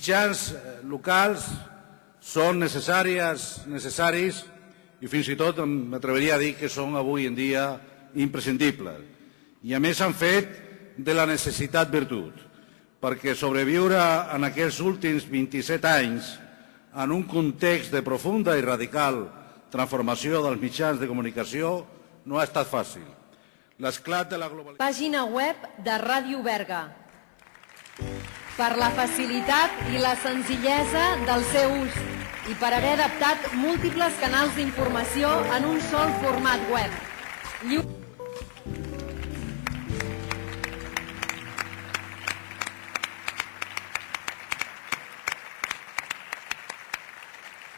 mitjans locals són necessaris i fins i tot m'atreviria a dir que són avui en dia imprescindibles. I a més s'han fet de la necessitat virtut, perquè sobreviure en aquests últims 27 anys en un context de profunda i radical transformació dels mitjans de comunicació no ha estat fàcil. L'esclat de la globalitat... Pàgina web de Ràdio Berga. Per la facilitat i la senzillesa del seu ús i per haver adaptat múltiples canals d'informació en un sol format web.